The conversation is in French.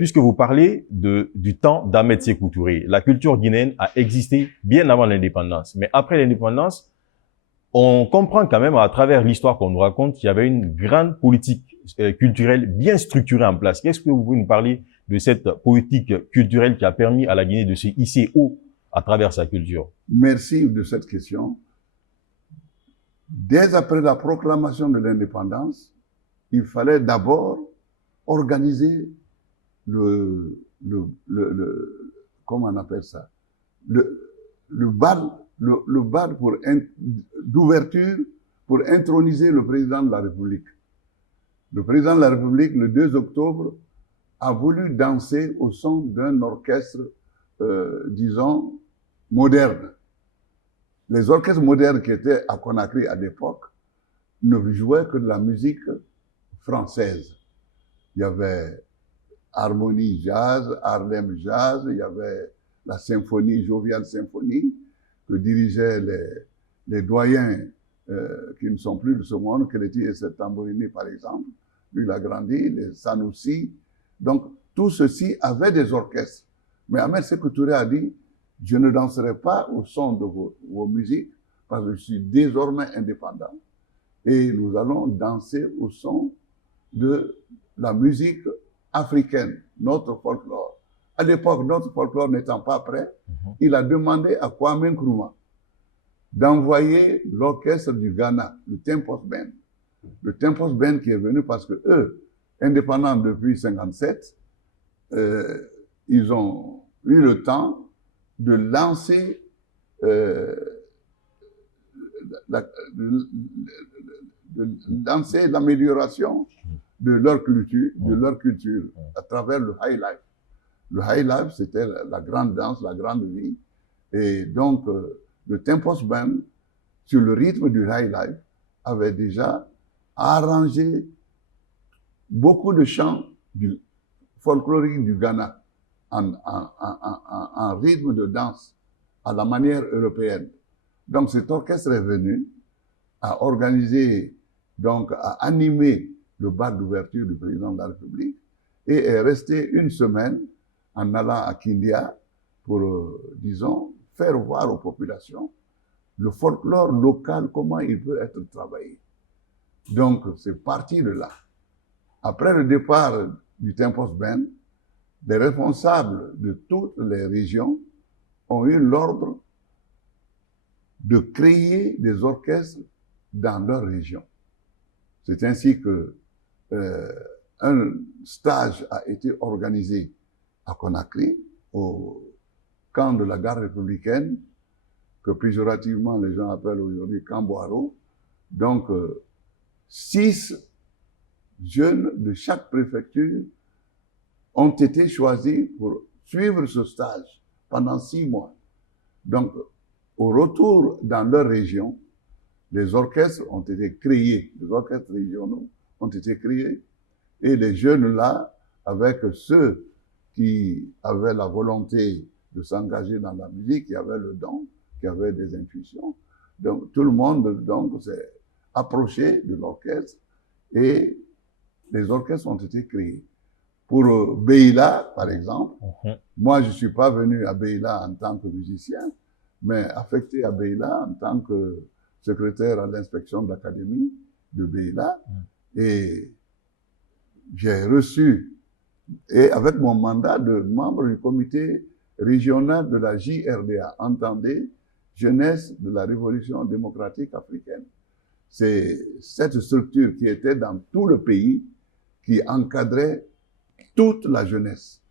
puisque vous parlez du temps d'Ahmed Sékou Touré, la culture guinéenne a existé bien avant l'indépendance. Mais après l'indépendance, on comprend quand même à travers l'histoire qu'on nous raconte qu'il y avait une grande politique culturelle bien structurée en place. Qu'est-ce que vous pouvez nous parler de cette politique culturelle qui a permis à la Guinée de se hisser haut à travers sa culture? Merci de cette question. Dès après la proclamation de l'indépendance, il fallait d'abord organiser comment on appelle ça, le bal d'ouverture pour introniser le président de la République. Le président de la République, le 2 octobre, a voulu danser au son d'un orchestre, disons, moderne. Les orchestres modernes qui étaient à Conakry à l'époque ne jouaient que de la musique française. Il y avait Harmonie Jazz, Harlem Jazz, il y avait la symphonie, Jovial Symphonie, que dirigeaient les doyens qui ne sont plus de ce monde, Keleti et Tamborini par exemple. Lui, il a grandi, les Sanoussi. Donc, tout ceci avait des orchestres. Mais Ahmed Sékou Touré a dit, je ne danserai pas au son de vos musiques parce que je suis désormais indépendant. Et nous allons danser au son de la musique africaine, notre folklore. À l'époque, notre folklore n'étant pas prêt, il a demandé à Kwame Nkrumah d'envoyer l'orchestre du Ghana, le Tempos Band. Le Tempos Band qui est venu parce que eux, indépendants depuis 1957, ils ont eu le temps de lancer l'amélioration de leur culture à travers le high life. Le high life, c'était la grande danse, la grande vie. Et donc, le Tempos Band, sur le rythme du high life, avait déjà arrangé beaucoup de chants folkloriques du Ghana en rythme de danse à la manière européenne. Donc, cet orchestre est venu à organiser, donc à animer le bal d'ouverture du président de la République et est resté une semaine en allant à Kindia pour, disons, faire voir aux populations le folklore local, comment il peut être travaillé. Donc, c'est parti de là. Après le départ du Tempos Band, les responsables de toutes les régions ont eu l'ordre de créer des orchestres dans leur région. C'est ainsi que un stage a été organisé à Conakry, au camp de la garde républicaine, que péjorativement les gens appellent aujourd'hui Camp Boiro. Donc, 6 jeunes de chaque préfecture ont été choisis pour suivre ce stage pendant 6 mois. Donc, au retour dans leur région, les orchestres ont été créés, les orchestres régionaux ont été créés, et les jeunes là, avec ceux qui avaient la volonté de s'engager dans la musique, qui avaient le don, qui avaient des intuitions, donc tout le monde donc s'est approché de l'orchestre et les orchestres ont été créés. Pour Beila, par exemple, moi je ne suis pas venu à Beila en tant que musicien, mais affecté à Beila en tant que secrétaire à l'inspection de l'académie de Beila. Et j'ai reçu, et avec mon mandat de membre du comité régional de la JRDA, entendez, Jeunesse de la Révolution démocratique africaine. C'est cette structure qui était dans tout le pays, qui encadrait toute la jeunesse.